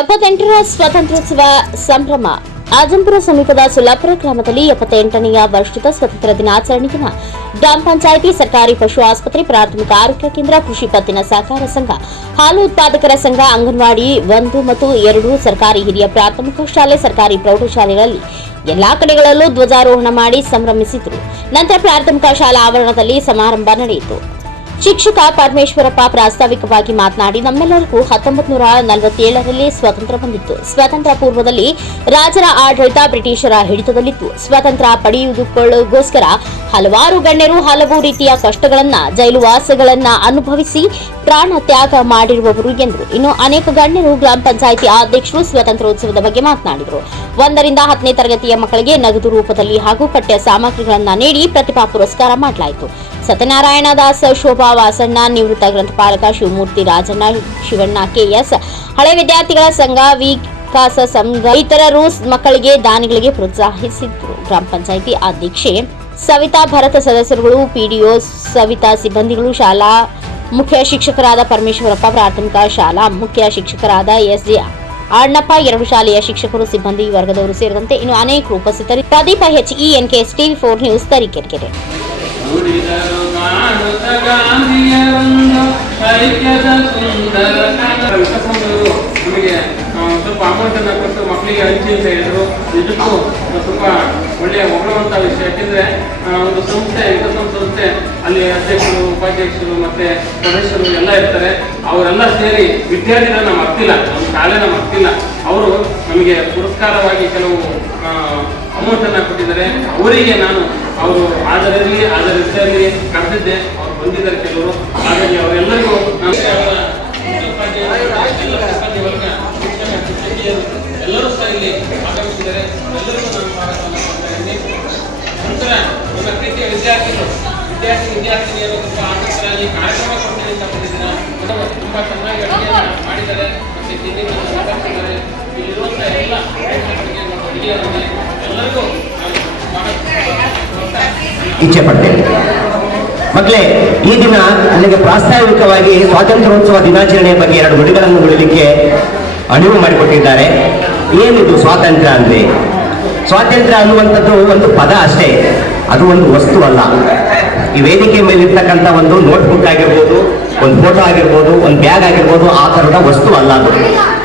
ಎಪ್ಪತ್ತೆಂಟರ ಸ್ವಾತಂತ್ರ್ಯೋತ್ಸವ ಸಂಭ್ರಮ. ಆಜಂಪುರ ಸಮೀಪದ ಸುಲ್ಲಾಪುರ ಗ್ರಾಮದಲ್ಲಿ ಎಪ್ಪತ್ತೆಂಟನೆಯ ವರ್ಷದ ಸ್ವಾತಂತ್ರ್ಯ ದಿನ. ಗ್ರಾಮ ಪಂಚಾಯಿತಿ ಸರ್ಕಾರಿ ಪಶು ಆಸ್ಪತ್ರೆ, ಪ್ರಾಥಮಿಕ ಆರೋಗ್ಯ ಕೇಂದ್ರ, ಕೃಷಿ ಪತ್ತಿನ ಸಹಕಾರ ಸಂಘ, ಹಾಲು ಉತ್ಪಾದಕರ ಸಂಘ, ಅಂಗನವಾಡಿ ಒಂದು ಮತ್ತು ಎರಡು ಸರ್ಕಾರಿ ಹಿರಿಯ ಪ್ರಾಥಮಿಕ ಶಾಲೆ, ಸರ್ಕಾರಿ ಪ್ರೌಢಶಾಲೆಗಳಲ್ಲಿ ಎಲ್ಲಾ ಕಡೆಗಳಲ್ಲೂ ಧ್ವಜಾರೋಹಣ ಮಾಡಿ ಸಂಭ್ರಮಿಸಿದರು. ನಂತರ ಪ್ರಾಥಮಿಕ ಶಾಲಾ ಆವರಣದಲ್ಲಿ ಸಮಾರಂಭ ನಡೆಯಿತು. ಶಿಕ್ಷಕ ಪರಮೇಶ್ವರಪ್ಪ ಪ್ರಾಸ್ತಾವಿಕವಾಗಿ ಮಾತನಾಡಿ, ನಮ್ಮೆಲ್ಲರಿಗೂ ಹತ್ತೊಂಬತ್ತು ನೂರ ನಲವತ್ತೇಳರಲ್ಲಿ ಸ್ವಾತಂತ್ರ್ಯ ಬಂದಿತ್ತು. ಸ್ವಾತಂತ್ರ್ಯ ಪೂರ್ವದಲ್ಲಿ ರಾಜರ ಆಡಳಿತ ಬ್ರಿಟಿಷರ ಹಿಡಿತದಲ್ಲಿತ್ತು. ಸ್ವಾತಂತ್ರ್ಯ ಪಡೆಯುವುದಕ್ಕೋಸ್ಕರ ಹಲವಾರು ಗಣ್ಯರು ಹಲವು ರೀತಿಯ ಕಷ್ಟಗಳನ್ನ ಜೈಲುವಾಸಗಳನ್ನ ಅನುಭವಿಸಿ ಪ್ರಾಣ ತ್ಯಾಗ ಮಾಡಿರುವವರು ಎಂದರು. ಇನ್ನು ಅನೇಕ ಗಣ್ಯರು ಗ್ರಾಮ ಪಂಚಾಯಿತಿ ಅಧ್ಯಕ್ಷರು ಸ್ವಾತಂತ್ರ್ಯೋತ್ಸವದ ಬಗ್ಗೆ ಮಾತನಾಡಿದರು. ಒಂದರಿಂದ ಹತ್ತನೇ ತರಗತಿಯ ಮಕ್ಕಳಿಗೆ ನಗದು ರೂಪದಲ್ಲಿ ಹಾಗೂ ಪಠ್ಯ ಸಾಮಗ್ರಿಗಳನ್ನು ನೀಡಿ ಪ್ರತಿಭಾ ಪುರಸ್ಕಾರ ಮಾಡಲಾಯಿತು. ಸತ್ಯನಾರಾಯಣ ದಾಸ್ ಶೋಭಾ ವಾಸಣ್ಣ ನಿವೃತ್ತ ಗ್ರಂಥಪಾಲಕ ಶಿವಮೂರ್ತಿ ರಾಜಣ್ಣ ಶಿವಣ್ಣ ಕೆಎಸ್. ಹಳೆ ವಿದ್ಯಾರ್ಥಿಗಳ ಸಂಘ, ವಿಕಾಸ ಸಂಘ, ಇತರರು ಮಕ್ಕಳಿಗೆ ದಾನಿಗಳಿಗೆ ಪ್ರೋತ್ಸಾಹಿಸಿದ್ರು. ಗ್ರಾಮ ಪಂಚಾಯಿತಿ ಅಧ್ಯಕ್ಷೆ ಸವಿತಾ ಭರತ, ಸದಸ್ಯರುಗಳು, ಪಿಡಿಒ ಸವಿತಾ ಸಿಬ್ಬಂದಿಗಳು, ಶಾಲಾ ಮುಖ್ಯ ಶಿಕ್ಷಕರಾದ ಪರಮೇಶ್ವರಪ್ಪ, ಪ್ರಾಥಮಿಕ ಶಾಲಾ ಮುಖ್ಯ ಶಿಕ್ಷಕರಾದ ಎಸ್ ಜಿ ಅಣ್ಣಪ್ಪ, ಎರಡು ಶಾಲೆಯ ಶಿಕ್ಷಕರು, ಸಿಬ್ಬಂದಿ ವರ್ಗದವರು ಸೇರಿದಂತೆ ಇನ್ನು ಅನೇಕರು ಉಪಸ್ಥಿತರಿ Pradeep H E N K S TV four news Tarikere ಗಾಂಧಿಯ ಒಂದು ಐಕ್ಯದ ಸುಂದರ ಕಾಲ ವಿಕಸನದವರು ನಮಗೆ ಸ್ವಲ್ಪ ಅಮೌಂಟನ್ನು ಕೊಟ್ಟು ಮಕ್ಕಳಿಗೆ ಹಂಚಿ ಅಂತ ಹೇಳಿದ್ರು ನಿಜಕ್ಕೂ ತುಂಬಾ ಒಳ್ಳೆಯ ಹೊಗಳುವಂತ ವಿಷಯ ಯಾಕೆಂದ್ರೆ ಒಂದು ಸಂಸ್ಥೆ ವಿಕಸನ ಸಂಸ್ಥೆ ಅಲ್ಲಿ ಅಧ್ಯಕ್ಷರು ಉಪಾಧ್ಯಕ್ಷರು ಮತ್ತೆ ಸದಸ್ಯರು ಎಲ್ಲ ಇರ್ತಾರೆ ಅವರೆಲ್ಲ ಸೇರಿ ವಿದ್ಯಾರ್ಥಿಗಳನ್ನ ಮರ್ತಿಲ್ಲ ನಮ್ಮ ಶಾಲೆನ ಮರ್ತಿಲ್ಲ ಅವರು ನಮಗೆ ಪುರಸ್ಕಾರವಾಗಿ ಕೆಲವು ಅಮೌಂಟ್ ಅನ್ನ ಕೊಟ್ಟಿದ್ದಾರೆ ಅವರಿಗೆ ನಾನು ಅವರು ಆದರಲ್ಲಿ ಆದರಿದ್ದಲ್ಲಿ ಕರೆದಿದ್ದೆ, ಅವ್ರು ಬಂದಿದ್ದಾರೆ ಕೆಲವರು. ಹಾಗಾಗಿ ಅವರೆಲ್ಲರಿಗೂ ಎಲ್ಲರೂ ಸಹ ಇಲ್ಲಿ ಆಗಮಿಸಿದ್ದಾರೆ ಎಲ್ಲರಿಗೂ ನಾನು ನಂತರ ನನ್ನ ಪ್ರೀತಿಯ ವಿದ್ಯಾರ್ಥಿಗಳು, ವಿದ್ಯಾರ್ಥಿ, ವಿದ್ಯಾರ್ಥಿನಿಯರು ತುಂಬ ಆಸಕ್ತರಾಗಿ ಕಾರ್ಯಕ್ರಮ ಕೊಡ್ತೀನಿ ಅವರು ತುಂಬಾ ಚೆನ್ನಾಗಿ ಅಡುಗೆಯನ್ನು ಮಾಡಿದ್ದಾರೆ ಮತ್ತು ತಯಾರಿಸಿದ್ದಾರೆ ಇಲ್ಲಿರುವಂಥ ಎಲ್ಲ ಮತ್ತು ಎಲ್ಲರಿಗೂ ಇಚ್ಛೆ ಪಡ್ತೇನೆ ಮಕ್ಕಳೇ, ಈ ದಿನ ನನಗೆ ಪ್ರಾಸ್ತಾವಿಕವಾಗಿ ಸ್ವಾತಂತ್ರ್ಯೋತ್ಸವ ದಿನಾಚರಣೆಯ ಬಗ್ಗೆ ಎರಡು ನುಡಿಗಳನ್ನು ನುಡಿಲಿಕ್ಕೆ ಅಣಿವು ಮಾಡಿಕೊಟ್ಟಿದ್ದಾರೆ. ಏನಿದು ಸ್ವಾತಂತ್ರ್ಯ ಅಂದ್ರೆ? ಸ್ವಾತಂತ್ರ್ಯ ಅನ್ನುವಂಥದ್ದು ಒಂದು ಪದ ಅಷ್ಟೇ, ಅದು ಒಂದು ವಸ್ತು ಅಲ್ಲ. ಈ ವೇದಿಕೆ ಮೇಲೆ ಇರ್ತಕ್ಕಂಥ ಒಂದು ನೋಟ್ಬುಕ್ ಆಗಿರ್ಬೋದು, ಒಂದು ಫೋಟೋ ಆಗಿರ್ಬೋದು, ಒಂದು ಬ್ಯಾಗ್ ಆಗಿರ್ಬೋದು, ಆ ಥರದ ವಸ್ತು ಅಲ್ಲ ಅದು.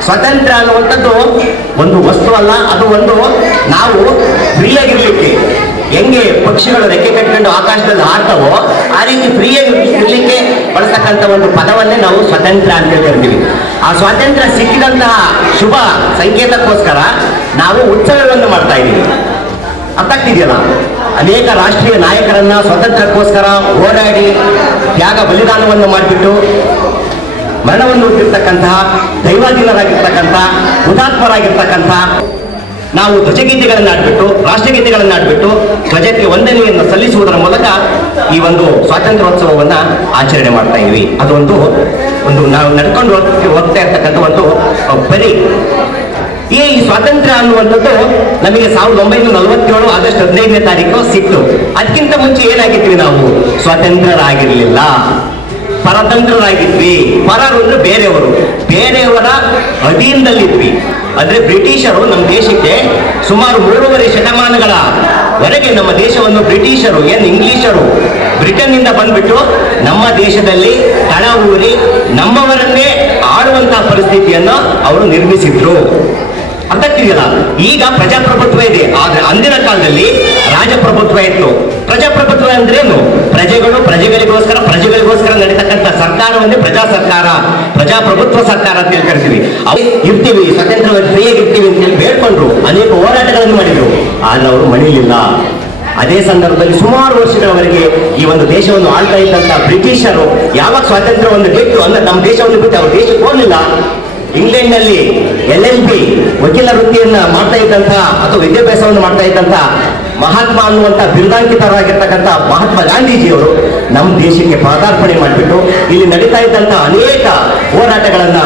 ಸ್ವತಂತ್ರ ಅನ್ನುವಂಥದ್ದು ಒಂದು ವಸ್ತು ಅಲ್ಲ, ಅದು ಒಂದು ನಾವು ಫ್ರೀಯಾಗಿರ್ಲಿಕ್ಕೆ ಹೆಂಗೆ ಪಕ್ಷಿಗಳು ರೆಕ್ಕೆ ಕಟ್ಕೊಂಡು ಆಕಾಶದಲ್ಲಿ ಹಾರ್ತವೋ ಆ ರೀತಿ ಫ್ರೀಯಾಗಿ ಇರ್ಲಿಕ್ಕೆ ಬಳಸ್ತಕ್ಕಂಥ ಒಂದು ಪದವನ್ನೇ ನಾವು ಸ್ವತಂತ್ರ ಅಂತ ಕರಿತೀವಿ ಆ ಸ್ವಾತಂತ್ರ್ಯ ಸಿಕ್ಕಿದಂತಹ ಶುಭ ಸಂಕೇತಕ್ಕೋಸ್ಕರ ನಾವು ಉತ್ಸವಗಳನ್ನು ಮಾಡ್ತಾ ಇದ್ದೀವಿ. ಅರ್ಥ ಆಗ್ತಿದೆಯಲ್ಲ ಅನೇಕ ರಾಷ್ಟ್ರೀಯ ನಾಯಕರನ್ನ ಸ್ವಾತಂತ್ರ್ಯಕ್ಕೋಸ್ಕರ ಹೋರಾಡಿ ತ್ಯಾಗ ಬಲಿದಾನವನ್ನು ಮಾಡಿಬಿಟ್ಟು ಮರಣವನ್ನು ಹೊಂದಿರ್ತಕ್ಕಂತಹ ದೈವಾಧೀನರಾಗಿರ್ತಕ್ಕಂಥ, ಹುತಾತ್ಮರಾಗಿರ್ತಕ್ಕಂಥ ನಾವು ಧ್ವಜಗೀತೆಗಳನ್ನು ಆಡ್ಬಿಟ್ಟು ರಾಷ್ಟ್ರಗೀತೆಗಳನ್ನು ಆಡ್ಬಿಟ್ಟು ಧ್ವಜಕ್ಕೆ ವಂದನೆಯನ್ನು ಸಲ್ಲಿಸುವುದರ ಮೂಲಕ ಈ ಒಂದು ಸ್ವಾತಂತ್ರ್ಯೋತ್ಸವವನ್ನ ಆಚರಣೆ ಮಾಡ್ತಾ ಇದ್ವಿ. ಅದೊಂದು ಒಂದು ನಾವು ನಡ್ಕೊಂಡು ಹೋಗ್- ಹೋಗ್ತಾ ಇರ್ತಕ್ಕಂಥ ಒಂದು ಬರೀ ಅನ್ನುವಂಥದ್ದು ನಮಗೆ ಸಾವಿರದ ಒಂಬೈನೂರ ನಲವತ್ತೇಳು ಆಗಸ್ಟ್ ಹದಿನೈದನೇ ತಾರೀಕು ಸಿಕ್ತು ಅದಕ್ಕಿಂತ ಮುಂಚೆ ಏನಾಗಿದ್ವಿ ನಾವು? ಸ್ವತಂತ್ರರಾಗಿರ್ಲಿಲ್ಲ. ಪರತಂತ್ರರಾಗಿದ್ವಿ. ಪರರು ಅಂದ್ರೆ ಬೇರೆಯವರು. ಬೇರೆಯವರ ಅಧೀನದಲ್ಲಿದ್ವಿ. ಅಂದ್ರೆ ಬ್ರಿಟಿಷರು ನಮ್ಮ ದೇಶಕ್ಕೆ ಸುಮಾರು ಮೂರುವರೆ ಶತಮಾನಗಳ ವರೆಗೆ ನಮ್ಮ ದೇಶವನ್ನು ಬ್ರಿಟಿಷರು, ಏನು ಇಂಗ್ಲಿಷರು ಬ್ರಿಟನ್ನಿಂದ ಬಂದ್ಬಿಟ್ಟು ನಮ್ಮ ದೇಶದಲ್ಲಿ ತಳ ಊರಿ ನಮ್ಮವರನ್ನೇ ಆಡುವಂತಹ ಪರಿಸ್ಥಿತಿಯನ್ನು ಅವರು ನಿರ್ಮಿಸಿದ್ರು. ಅರ್ಥಕ್ತಿದೆಯಲ್ಲ ಈಗ ಪ್ರಜಾಪ್ರಭುತ್ವ ಇದೆ. ಆದ್ರೆ ಅಂದಿನ ಕಾಲದಲ್ಲಿ ರಾಜಪ್ರಭುತ್ವ ಇತ್ತು. ಪ್ರಜಾಪ್ರಭುತ್ವ ಅಂದ್ರೇನು ಪ್ರಜೆಗಳು ಪ್ರಜೆಗಳಿಗೋಸ್ಕರ ಪ್ರಜೆಗಳಿಗೋಸ್ಕರ ನಡೀತಕ್ಕಂಥ ಸರ್ಕಾರವನ್ನೇ ಪ್ರಜಾ ಸರ್ಕಾರ ಪ್ರಜಾಪ್ರಭುತ್ವ ಸರ್ಕಾರ ಅಂತ ಹೇಳಿ ಕರಿತೀವಿ. ಅವ್ ಇರ್ತೀವಿ, ಸ್ವತಂತ್ರವಾಗಿ ಫ್ರೀಯಾಗಿ ಇರ್ತೀವಿ ಅಂತ ಹೇಳಿ ಬೇಡ್ಕೊಂಡ್ರು. ಅನೇಕ ಹೋರಾಟಗಳನ್ನು ಮಾಡಿದ್ರು. ಆದ್ರೆ ಅವರು ಮಣಿಲಿಲ್ಲ. ಅದೇ ಸಂದರ್ಭದಲ್ಲಿ ಸುಮಾರು ವರ್ಷಗಳವರೆಗೆ ಈ ಒಂದು ದೇಶವನ್ನು ಆಳ್ತಾ ಇದ್ದಂತ ಬ್ರಿಟಿಷರು ಯಾವಾಗ ಸ್ವಾತಂತ್ರ್ಯವನ್ನು ಬಿಟ್ಟು ಅಂದ್ರೆ ನಮ್ಮ ದೇಶವನ್ನು ಬಿಟ್ಟು ಅವ್ರ ದೇಶಕ್ಕೆ ಹೋಗ್ಲಿಲ್ಲ. ಇಂಗ್ಲೆಂಡ್ನಲ್ಲಿ ಎಲ್ ಎಲ್ ಪಿ ವಕೀಲ ವೃತ್ತಿಯನ್ನ ಮಾಡ್ತಾ ಇದ್ದಂತಹ ಅಥವಾ ವಿದ್ಯಾಭ್ಯಾಸವನ್ನು ಮಾಡ್ತಾ ಇದ್ದಂತಹ ಮಹಾತ್ಮ ಅನ್ನುವಂತ ಬಿರುದಾಂಕಿತರಾಗಿರ್ತಕ್ಕಂಥ ಮಹಾತ್ಮ ಗಾಂಧೀಜಿಯವರು ನಮ್ಮ ದೇಶಕ್ಕೆ ಪಾದಾರ್ಪಣೆ ಮಾಡಿಬಿಟ್ಟು ಇಲ್ಲಿ ನಡೀತಾ ಇದ್ದಂತಹ ಅನೇಕ ಹೋರಾಟಗಳನ್ನ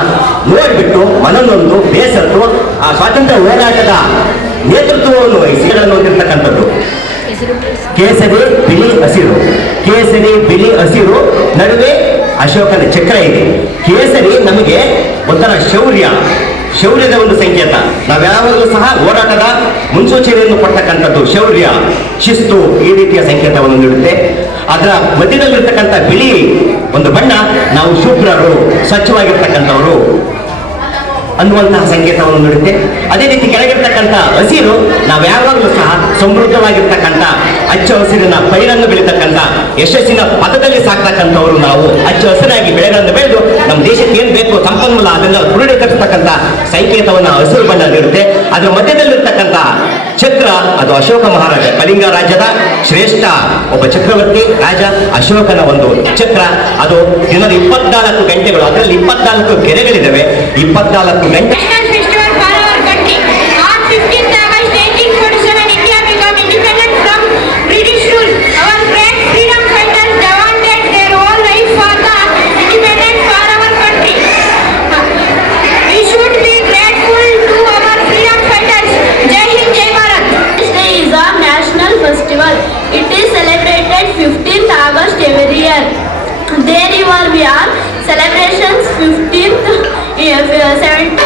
ನೋಡ್ಬಿಟ್ಟು ಮನನೊಂದು ಬೇಸತ್ತು ಆ ಸ್ವಾತಂತ್ರ್ಯ ಹೋರಾಟದ ನೇತೃತ್ವವನ್ನು ವಹಿಸಿಗಳನ್ನು ಹೊಂದಿರತಕ್ಕಂಥದ್ದು. ಕೇಸರಿ ಬಿಳಿ ಹಸಿರು. ಕೇಸರಿ ಬಿಳಿ ಹಸಿರು. ನಡುವೆ ಅಶೋಕನ ಚಕ್ರ ಇದೆ. ಕೇಸರಿ ನಮಗೆ ಒಂಥರ ಶೌರ್ಯ, ಶೌರ್ಯದ ಒಂದು ಸಂಕೇತ. ನಾವ್ಯಾವಾಗಲೂ ಸಹ ಹೋರಾಟದ ಮುನ್ಸೂಚನೆಯನ್ನು ಕೊಡ್ತಕ್ಕಂಥದ್ದು ಶೌರ್ಯ, ಶಿಸ್ತು ಈ ರೀತಿಯ ಸಂಕೇತವನ್ನು ನೀಡುತ್ತೆ. ಅದರ ಮಧ್ಯದಲ್ಲಿರ್ತಕ್ಕಂಥ ಬಿಳಿ ಒಂದು ಬಣ್ಣ, ನಾವು ಶುಭ್ರರು, ಸ್ವಚ್ಛವಾಗಿರ್ತಕ್ಕಂಥವರು ಅನ್ನುವಂತಹ ಸಂಕೇತವನ್ನು ನೀಡುತ್ತೆ. ಅದೇ ರೀತಿ ಕೆಳಗಿರ್ತಕ್ಕಂಥ ಹಸಿರು ನಾವು ಯಾವಾಗಲೂ ಸಹ ಸಮೃದ್ಧವಾಗಿರ್ತಕ್ಕಂಥ ಅಚ್ಚ ಹಸಿರಿನ ಪೈರನ್ನು ಬೆಳೀತಕ್ಕಂಥ ಯಶಸ್ಸಿನ ಪದದಲ್ಲಿ ಸಾಕ್ತಕ್ಕಂಥವರು ನಾವು. ಅಚ್ಚ ಹಸಿರಾಗಿ ಬೆಳೆಗಳನ್ನು ಬೆಳೆದು ನಮ್ಮ ದೇಶಕ್ಕೆ ಏನು ಬೇಕು ಸಂಪನ್ಮೂಲ ಅದನ್ನು ಕ್ರೋಢೀಕರಿಸ್ತಕ್ಕಂಥ ಸಂಕೇತವನ್ನು ಹಸಿರು ಬಣ್ಣ ನೀಡುತ್ತೆ. ಅದರ ಮಧ್ಯದಲ್ಲಿರ್ತಕ್ಕಂಥ ಚಕ್ರ ಅದು ಅಶೋಕ ಮಹಾರಾಜ. ಕಲಿಂಗ ರಾಜ್ಯದ ಶ್ರೇಷ್ಠ ಒಬ್ಬ ಚಕ್ರವರ್ತಿ ರಾಜ ಅಶೋಕನ ಒಂದು ಚಕ್ರ ಅದು ದಿನದ ಇಪ್ಪತ್ನಾಲ್ಕು ಗಂಟೆಗಳು. ಅದರಲ್ಲಿ ಇಪ್ಪತ್ನಾಲ್ಕು ಗೆರೆಗಳಿದ್ದಾವೆ ಇಪ್ಪತ್ನಾಲ್ಕು ಗಂಟೆ celebrations 15th year, uh, 17th.